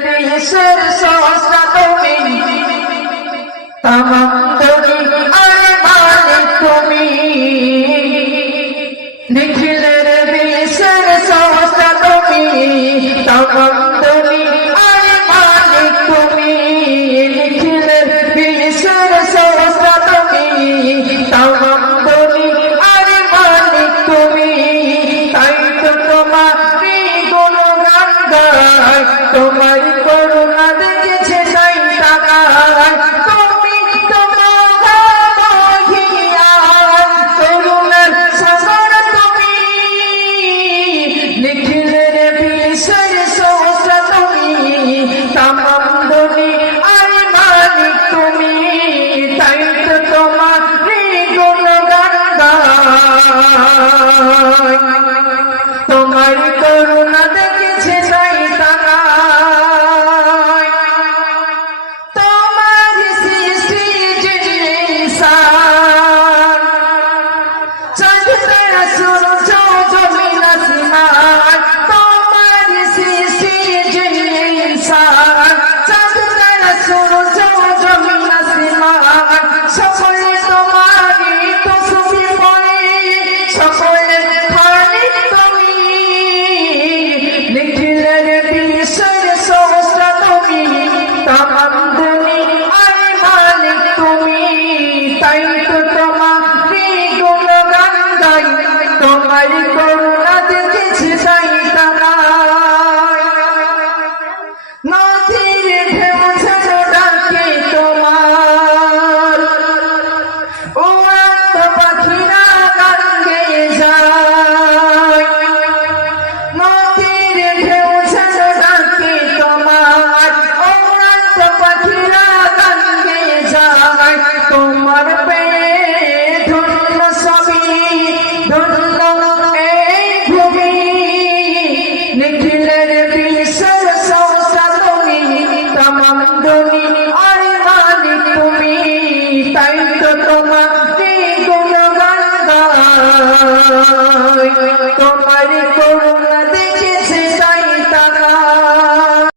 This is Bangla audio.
দেশের সহস্রা তুমি তামাম দুনিয়া আরে মালিক তুমি নিখিলের দেশের সহস্রা তুমি তামাম দুনিয়া আরে মালিক তুমি নিখিলের দেশের সহস্রা তুমি তামাম দুনিয়া আরে মালিক তুমি তাই তো তোমার গুণগান গাই তোমার করুণা দেখেছে তাই তাকায় তুমি তোমার মহিয়ান করুণার সাগর তুমি নিখিলের বিষয় সহস্রা তুমি তামাম দুনিয়ার মালিক তুমি তাই তো তোমার গুণগান গাই তোমার করুণা দেখেছে তাই তাকায় তোমার সৃষ্টি জিনিসান চাঁদ তারা সূর্য জমিন আসমান তোমার সৃষ্টি জিনিসান চাঁদ তারা সূর্য জমিন আসমান সকলে তোমারই তসবিহ পড়ে সকলে খালিক তুমি নিখিলের বিষয় সহস্রা তুমি তামাম দুনিয়ার মালিক তুমি তাই তো তোমার গুণগান গাই তোমার করুণা দেখেছি তাই তাকায় নদীর ঢেউ যেন ডাকে তোমার উড়ন্ত পাখিরা গান গেয়ে যায় নদীর ঢেউ যেন ডাকে তোমার উড়ন্ত পাখিরা গান গেয়ে যায় তোমার পেয়ে ধন্য সবই ধন্য এই ভূমি নিখিলের বিষয় সহস্রা তুমি তামাম দুনিয়ার মালিক তুমি তাই তো তোমার গুণগান গাই